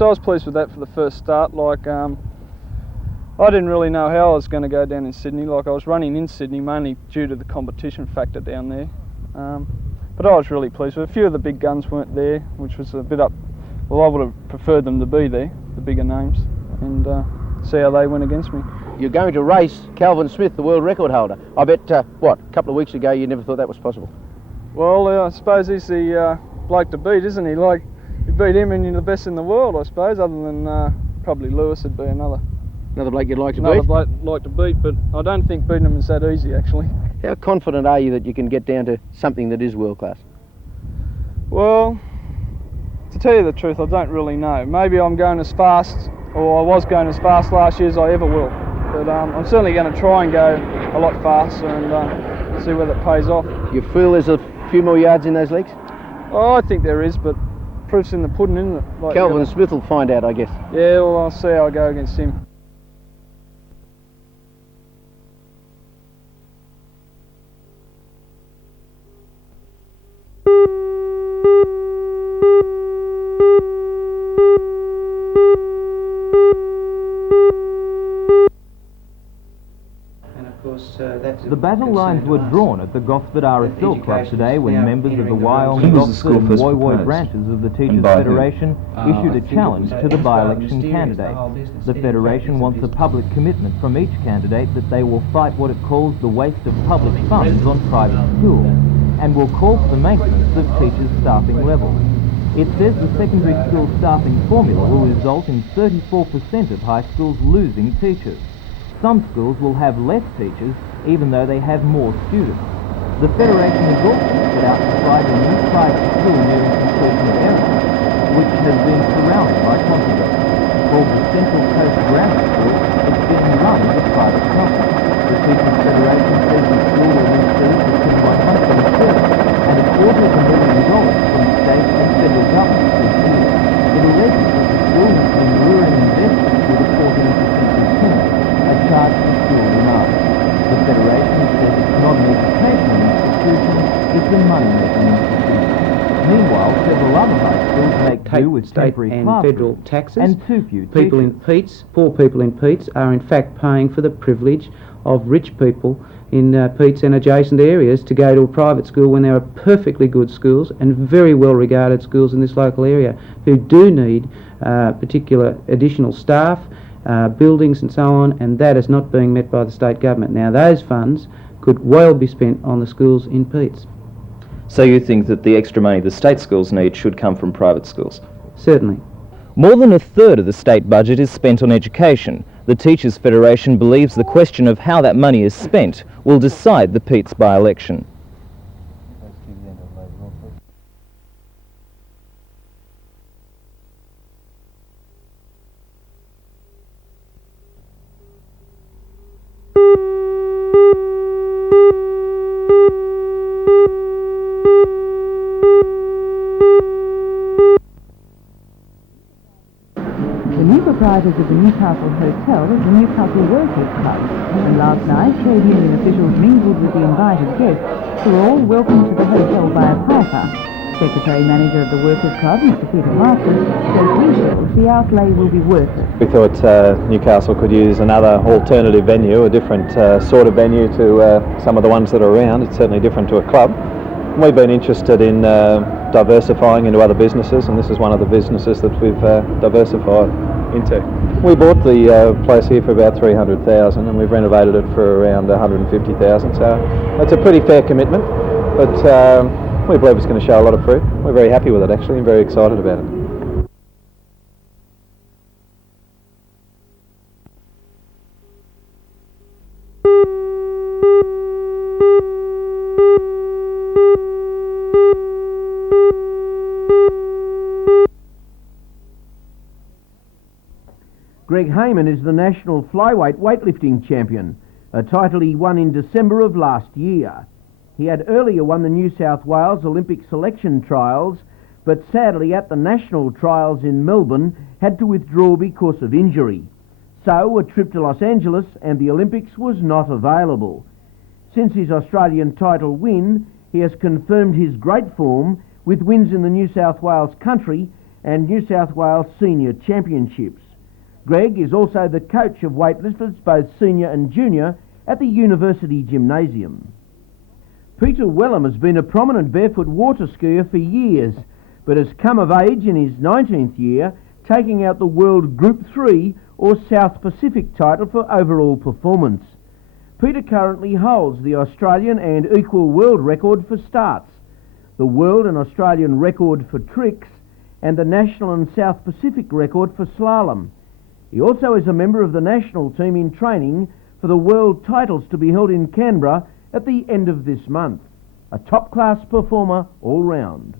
I was pleased with that for the first start. I didn't really know how I was going to go down in Sydney. I was running in Sydney mainly due to the competition factor down there. But I was really pleased with it. A few of the big guns weren't there, which was a bit up. Well, I would have preferred them to be there, the bigger names, and see how they went against me. You're going to race Calvin Smith, the world record holder. I bet, a couple of weeks ago you never thought that was possible? Well, I suppose he's the bloke to beat, isn't he? You beat him and you're the best in the world, I suppose, other than probably Lewis would be another bloke you'd like to beat? Another bloke I'd like to beat, but I don't think beating him is that easy, actually. How confident are you that you can get down to something that is world class? Well, to tell you the truth, I don't really know. Maybe I'm going as fast, or I was going as fast last year as I ever will. But I'm certainly going to try and go a lot faster and see whether it pays off. You feel there's a few more yards in those legs? Oh, I think there is, but proof's in the pudding, isn't it? Calvin Smith will find out, I guess. Yeah, well, I'll see how I go against him. The battle lines were drawn at the Gosford RSL Club today when members of the Wyong, Gosford and Woy Woy branches of the Teachers Federation issued a challenge to the by-election candidates. The Federation wants a public commitment from each candidate that they will fight what it calls the waste of public funds on private schools and will call for the maintenance of teachers' staffing levels. It says the secondary school staffing formula will result in 34% of high schools losing teachers. Some schools will have less teachers, even though they have more students. The Federation has also set out to provide a new private school near the completion of Errol, which has been surrounded by controversy. Called the Central Coast Grammar School, it's being run as a private company. The Teachers Federation says the school will receive between $130,000 and $250,000 from state and federal governments this year. It alleges that the school has been luring investors with a 14% return, a charge the school denies. The Federation says it's not an educational institution, it's a money-making institution. Meanwhile, several other high schools make do with temporary and federal taxes, and too few people in Peats, poor people in Peats, are in fact paying for the privilege of rich people in Peats and adjacent areas to go to a private school when there are perfectly good schools and very well regarded schools in this local area who do need particular additional staff, buildings and so on, and that is not being met by the state government. Now those funds could well be spent on the schools in Peats. So you think that the extra money the state schools need should come from private schools? Certainly. More than a third of the state budget is spent on education. The Teachers Federation believes the question of how that money is spent will decide the Peats by-election. The new proprietors of the Newcastle Hotel is the Newcastle Workers Club, and last night trade union officials mingled with the invited guests who were all welcomed to the hotel by a piper. Secretary-Manager of the Workers Club, Mr Peter Masters, says he feels the outlay will be worth it. We thought Newcastle could use another alternative venue, a different sort of venue to some of the ones that are around. It's certainly different to a club. We've been interested in diversifying into other businesses, and this is one of the businesses that we've diversified into. We bought the place here for about $300,000 and we've renovated it for around $150,000, so it's a pretty fair commitment, but we believe it's going to show a lot of fruit. We're very happy with it actually and very excited about it. Greg Heyman is the national flyweight weightlifting champion, a title he won in December of last year. He had earlier won the New South Wales Olympic selection trials, but sadly at the national trials in Melbourne had to withdraw because of injury. So a trip to Los Angeles and the Olympics was not available. Since his Australian title win, he has confirmed his great form with wins in the New South Wales Country and New South Wales Senior Championships. Greg is also the coach of weightlifters, both senior and junior, at the University Gymnasium. Peter Wellham has been a prominent barefoot water skier for years, but has come of age in his 19th year, taking out the World Group 3 or South Pacific title for overall performance. Peter currently holds the Australian and equal world record for starts, the world and Australian record for tricks, and the national and South Pacific record for slalom. He also is a member of the national team in training for the world titles to be held in Canberra at the end of this month. A top-class performer all round.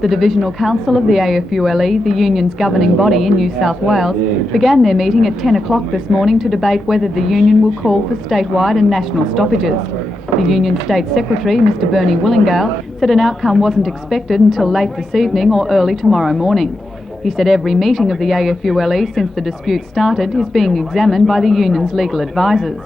The Divisional Council of the AFULE, the union's governing body in New South Wales, began their meeting at 10 o'clock this morning to debate whether the union will call for statewide and national stoppages. The union state secretary, Mr Bernie Willingale, said an outcome wasn't expected until late this evening or early tomorrow morning. He said every meeting of the AFULE since the dispute started is being examined by the union's legal advisors.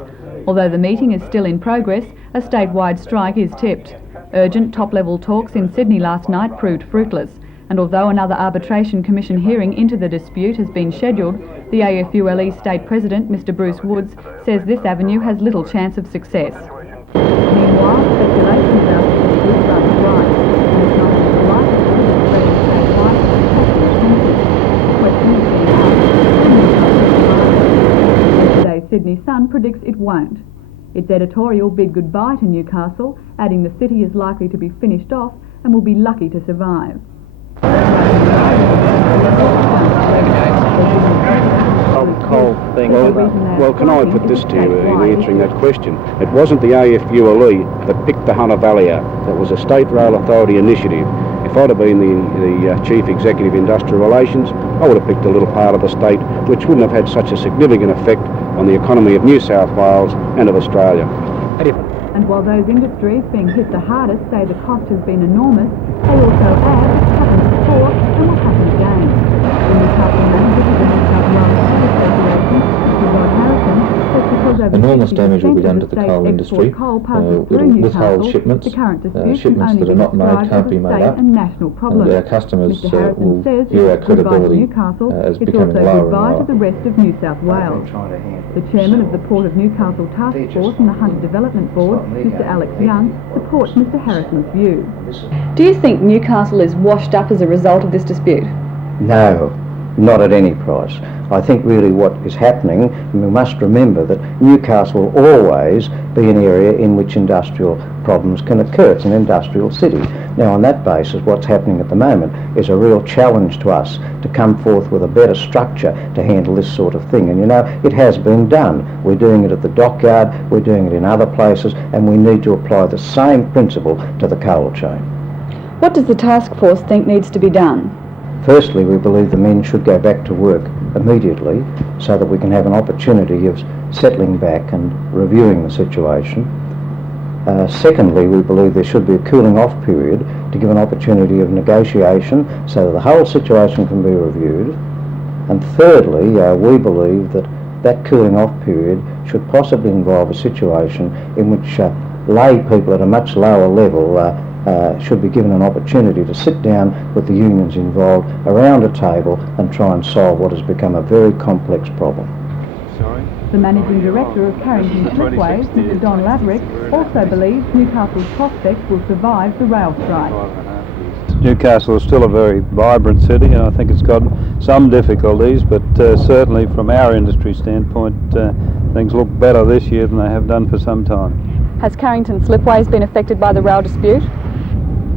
Although the meeting is still in progress, a statewide strike is tipped. Urgent top-level talks in Sydney last night proved fruitless, and although another arbitration commission hearing into the dispute has been scheduled, the AFULE state president, Mr Bruce Woods, says this avenue has little chance of success. Meanwhile, speculations about the dispute run dry, and it's not likely to be spread statewide questions being asked. Today's Sydney Sun predicts it won't. Its editorial bid goodbye to Newcastle, adding the city is likely to be finished off and will be lucky to survive. Well, can I put this to you in answering that question? It wasn't the AFULE that picked the Hunter Valley out. That was a State Rail Authority initiative. If I'd have been the Chief Executive Industrial Relations, I would have picked a little part of the state which wouldn't have had such a significant effect on the economy of New South Wales and of Australia. And while those industries being hit the hardest say the cost has been enormous, they also add it's happened before and will happen again. The Newcastle manager of the New South Wales Association, Mr Rod Harrison, says because over enormous damage will be done to the coal industry. It'll withhold shipments. Shipments that are not made can't be made up. And our customers will view our credibility as becoming lower and lower. To the rest of New South Wales. The chairman of the Port of Newcastle Task Force and the Hunter Development Board, Mr Alex Young, supports Mr Harrison's view. Do you think Newcastle is washed up as a result of this dispute? No, not at any price. I think really what is happening, and we must remember that Newcastle will always be an area in which industrial problems can occur. It's an industrial city. Now on that basis, what's happening at the moment is a real challenge to us to come forth with a better structure to handle this sort of thing. And you know, it has been done. We're doing it at the dockyard, we're doing it in other places, and we need to apply the same principle to the coal chain. What does the task force think needs to be done? Firstly, we believe the men should go back to work immediately so that we can have an opportunity of settling back and reviewing the situation. Secondly, we believe there should be a cooling off period to give an opportunity of negotiation so that the whole situation can be reviewed. And thirdly, we believe that that cooling off period should possibly involve a situation in which lay people at a much lower level should be given an opportunity to sit down with the unions involved around a table and try and solve what has become a very complex problem. The Managing Director of Carrington Slipways, Mr Don Laverick, also believes Newcastle's prospects will survive the rail strike. Newcastle is still a very vibrant city, and I think it's got some difficulties, but certainly from our industry standpoint, things look better this year than they have done for some time. Has Carrington Slipways been affected by the rail dispute?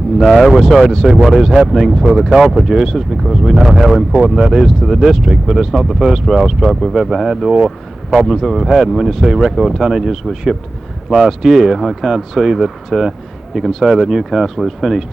No, we're sorry to see what is happening for the coal producers because we know how important that is to the district, but it's not the first rail strike we've ever had or problems that we've had. And when you see record tonnages were shipped last year, I can't see that you can say that Newcastle is finished.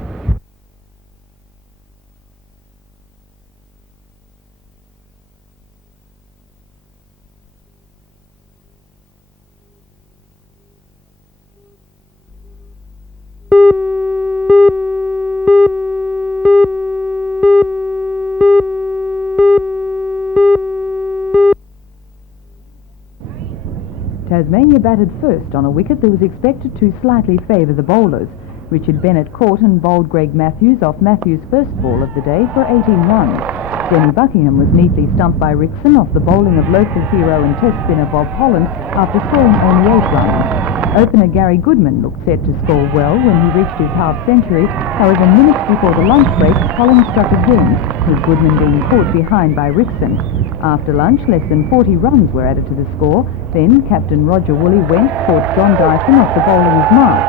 Tasmania batted first on a wicket that was expected to slightly favour the bowlers. Richard Bennett caught and bowled Greg Matthews off Matthews' first ball of the day for 18 runs. Denny Buckingham was neatly stumped by Rickson off the bowling of local hero and test spinner Bob Holland after scoring only 8 runs. Opener Gary Goodman looked set to score well when he reached his half-century. However, minutes before the lunch break, Holland struck again, with Goodman being caught behind by Rickson. After lunch, less than 40 runs were added to the score. Then Captain Roger Woolley went, caught John Dyson off the bowling of Mark.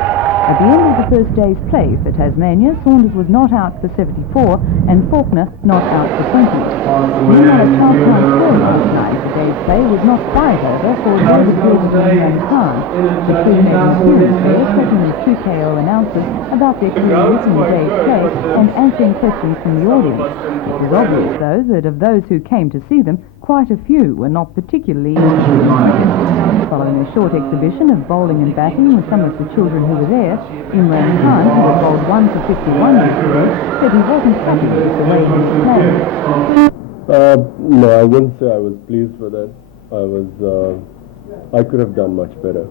At the end of the first day's play for Tasmania, Saunders was not out for 74 and Faulkner not out for 20. Meanwhile, at Charlestown Square last night, the day's play was not quite over for David Jordan and Khan. The two men appearance there, talking with 2KO announcers about their careers in the day's play and answering questions from the audience. It was obvious, though, that of those who came to see them, quite a few were not particularly Following a short exhibition of bowling and batting with some of the children who were there, Imran Khan, who had bowled 1 for 51 yesterday, said he wasn't happy with the way he was playing. No, I wouldn't say I was pleased with it. I could have done much better.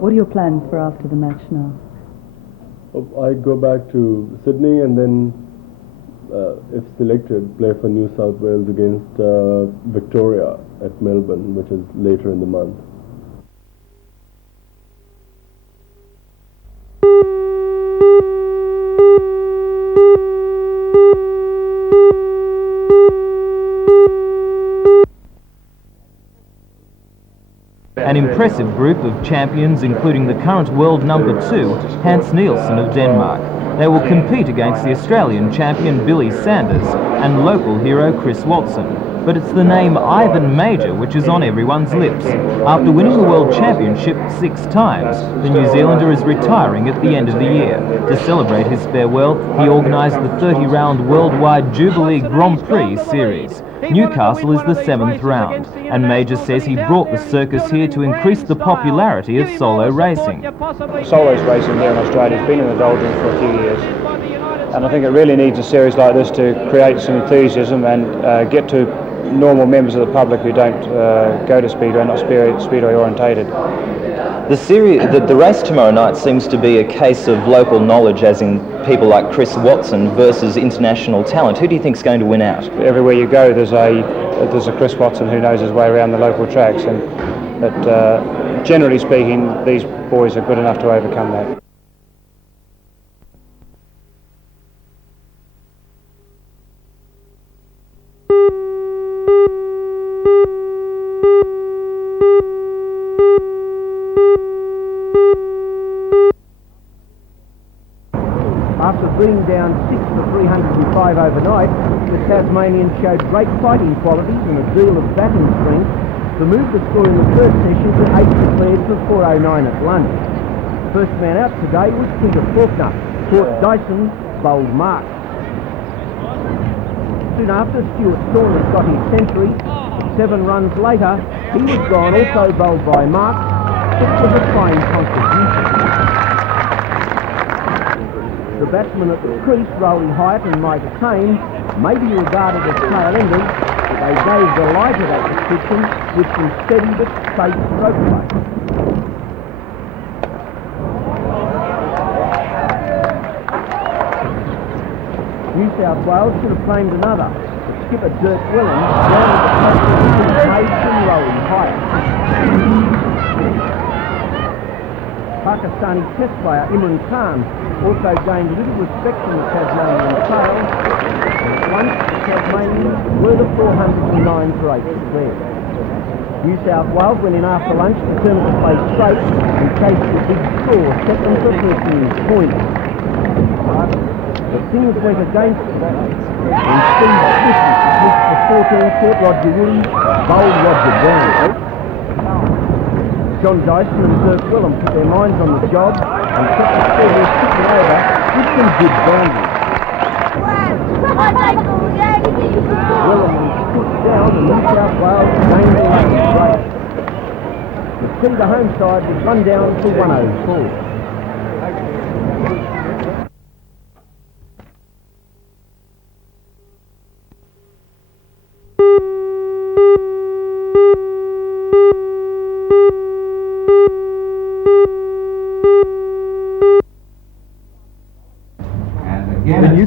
What are your plans for after the match now? I go back to Sydney and then, if selected, play for New South Wales against Victoria at Melbourne, which is later in the month. An impressive group of champions, including the current world number 2, Hans Nielsen of Denmark. They will compete against the Australian champion Billy Sanders and local hero Chris Watson. But it's the name Ivan Major which is on everyone's lips. After winning the World Championship 6 times, the New Zealander is retiring at the end of the year. To celebrate his farewell, he organised the 30-round Worldwide Jubilee Grand Prix series. Newcastle is the 7th round, and Major says he brought the circus here to increase the popularity of solo racing. Solos racing here in Australia has been in the doldrums for a few years, and I think it really needs a series like this to create some enthusiasm and get to normal members of the public who don't go to Speedway, not Speedway orientated. The race tomorrow night seems to be a case of local knowledge, as in people like Chris Watson versus international talent. Who do you think is going to win out? Everywhere you go, there's a Chris Watson who knows his way around the local tracks, and that generally speaking, these boys are good enough to overcome that. After being down 6 for 305 overnight, the Tasmanians showed great fighting qualities and a deal of batting strength to move the score in the first session to 8 declared for 409 at lunch. First man out today was Peter Faulkner. Caught Dyson, bowled Mark. Soon after, Stuart Saunders got his century. 7 runs later, he was gone, also bowled by Mark. It was a fine contribution. The batsmen at the crease, Rowie Hyatt and Mike Kane, may be regarded as tail-enders, but they gave the light of that description with some steady but safe stroke play. New South Wales should have claimed another, but skipper Dirk Williams grounded the captain made from Rowie Hyatt. Pakistani test player Imran Khan also gained little respect from the Tasmanian tail. Once the Tasmanians were the 409 for 8 declared. New South Wales went in after lunch determined to play straight and chase the big score, set them for 13 points. But things went against them. And Steve Smith missed the 14 caught Roger Woolley, bowled Roger down. John Dyson and Dirk Willem put their minds on the job and kept the series ticking over with some good boundaries. Willem was put down and New South Wales gained the race. The Cedar home side was run down to 104.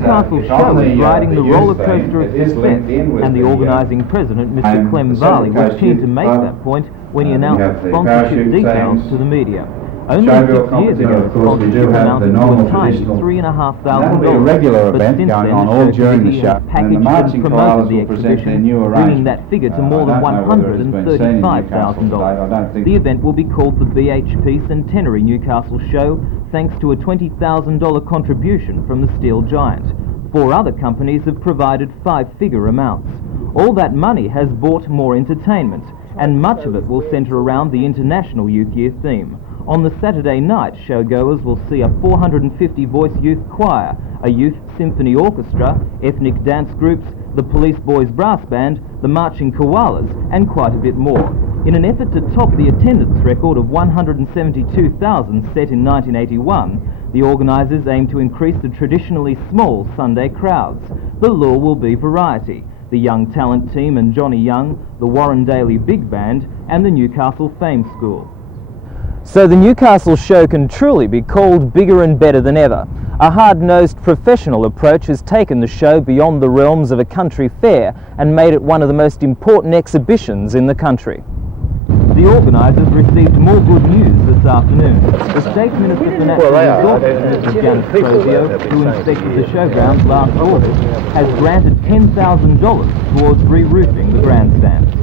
Newcastle Show is riding the roller coaster of success, and the organising president, Mr. Clem Varley, was keen to make that point when he announced sponsorship details to the media. Only 6 years ago, sponsorship amounted to a tiny $3,500, but since then the show committee has packaged and promoted the exhibition, bringing that figure to more than $135,000. The event will be called the BHP Centenary Newcastle Show, thanks to a $20,000 contribution from the steel giant. 4 other companies have provided 5-figure amounts. All that money has bought more entertainment, and much of it will centre around the International Youth Year theme. On the Saturday night, showgoers will see a 450-voice youth choir, a youth symphony orchestra, ethnic dance groups, the Police Boys Brass Band, the Marching Koalas, and quite a bit more. In an effort to top the attendance record of 172,000 set in 1981, the organisers aim to increase the traditionally small Sunday crowds. The lure will be variety: the Young Talent Team and Johnny Young, the Warren-Daly Big Band, and the Newcastle Fame School. So the Newcastle Show can truly be called bigger and better than ever. A hard-nosed professional approach has taken the show beyond the realms of a country fair and made it one of the most important exhibitions in the country. The organisers received more good news this afternoon. The State Minister for Natural Resources, Mr. Janet Crozio, who inspected the showgrounds last August, has granted $10,000 towards re-roofing the grandstands.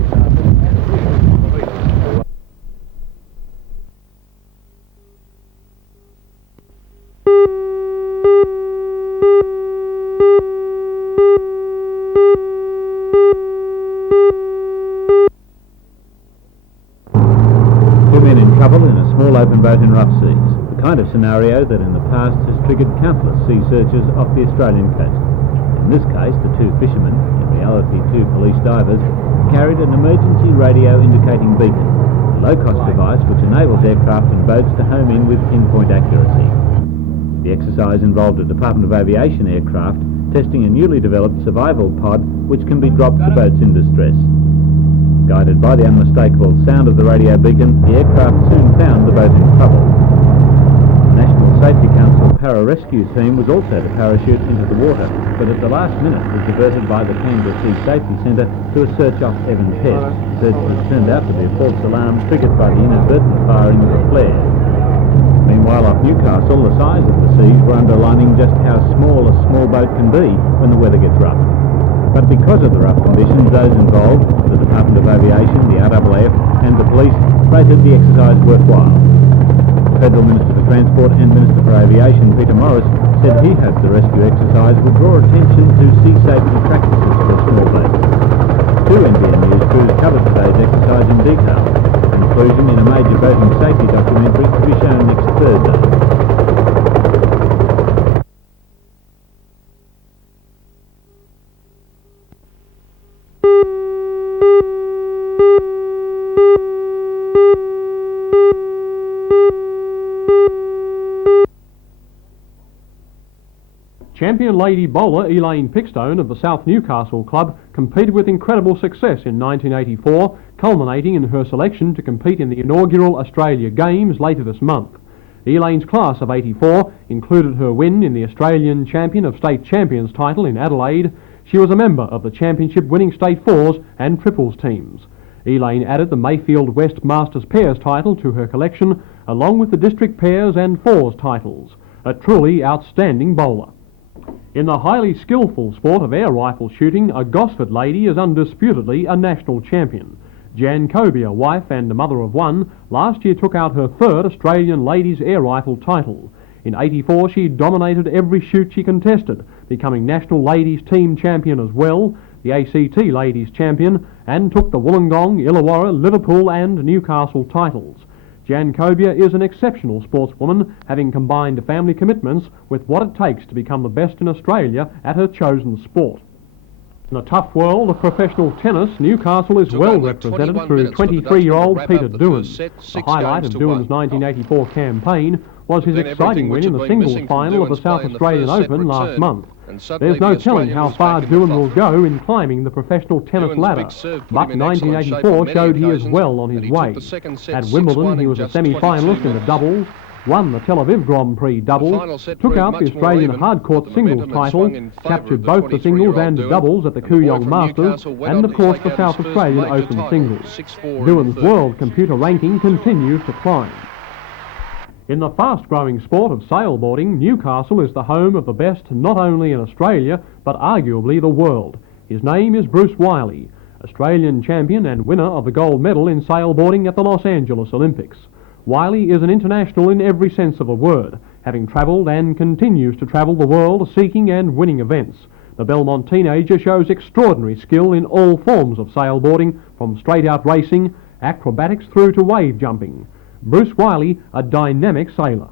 In a small open boat in rough seas, the kind of scenario that in the past has triggered countless sea searches off the Australian coast. In this case, the 2 fishermen, in reality 2 police divers, carried an emergency radio indicating beacon, a low-cost device which enables aircraft and boats to home in with pinpoint accuracy. The exercise involved a Department of Aviation aircraft testing a newly developed survival pod which can be dropped to boats in distress. Guided by the unmistakable sound of the radio beacon, the aircraft soon found the boat in trouble. The National Safety Council para-rescue team was also to parachute into the water, but at the last minute was diverted by the Canberra Sea Safety Centre to a search off Evan Pest, a search that turned out to be a false alarm triggered by the inadvertent firing of a flare. Meanwhile, off Newcastle, the size of the seas were underlining just how small a small boat can be when the weather gets rough. But because of the rough conditions, those involved, the Department of Aviation, the RAAF and the police, rated the exercise worthwhile. The Federal Minister for Transport and Minister for Aviation, Peter Morris, said he hoped the rescue exercise would draw attention to sea safety practices for small boats. 2 NBN News crews covered today's exercise in detail, inclusion in a major boating safety documentary to be shown next Thursday. Champion lady bowler Elaine Pickstone of the South Newcastle Club competed with incredible success in 1984, culminating in her selection to compete in the inaugural Australia Games later this month. Elaine's class of 84 included her win in the Australian Champion of State Champions title in Adelaide. She was a member of the championship winning State Fours and Triples teams. Elaine added the Mayfield West Masters Pairs title to her collection, along with the District Pairs and Fours titles. A truly outstanding bowler. In the highly skillful sport of air rifle shooting, a Gosford lady is undisputedly a national champion. Jan Kobe, a wife and a mother of 1, last year took out her 3rd Australian ladies air rifle title. In '84 she dominated every shoot she contested, becoming national ladies team champion as well, the ACT ladies champion, and took the Wollongong, Illawarra, Liverpool and Newcastle titles. Jan Kobia is an exceptional sportswoman, having combined family commitments with what it takes to become the best in Australia at her chosen sport. In the tough world of professional tennis, Newcastle is well represented through 23-year-old Peter Doohan. The highlight of Doohan's 1984 campaign was his exciting win in the singles final of the South Australian Open last month. There's no telling how far Doohan will go in climbing the professional tennis ladder, but 1984 showed he is well on his way. At Wimbledon he was a semi-finalist in the doubles, won the Tel Aviv Grand Prix doubles, took out the Australian hardcourt singles title, captured both the singles and doubles at the Kooyong Masters, and of course the South Australian Open singles. Duan's world computer ranking continues to climb. In the fast-growing sport of sailboarding, Newcastle is the home of the best not only in Australia, but arguably the world. His name is Bruce Wiley, Australian champion and winner of the gold medal in sailboarding at the Los Angeles Olympics. Wiley is an international in every sense of the word, having travelled and continues to travel the world seeking and winning events. The Belmont teenager shows extraordinary skill in all forms of sailboarding, from straight-out racing, acrobatics through to wave jumping. Bruce Wiley, a dynamic sailor.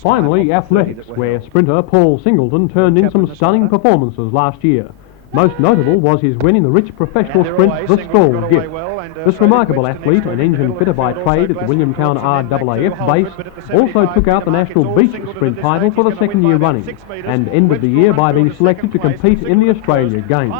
Finally, athletics, where sprinter Paul Singleton turned in some stunning performances last year. Most notable was his win in the rich professional sprint, the Stall Gift. This remarkable athlete, an engine fitter by trade at the Williamtown RAAF base, also took out the National Beach Sprint title for the second year running, and ended the year by being selected to compete in the Australia Games.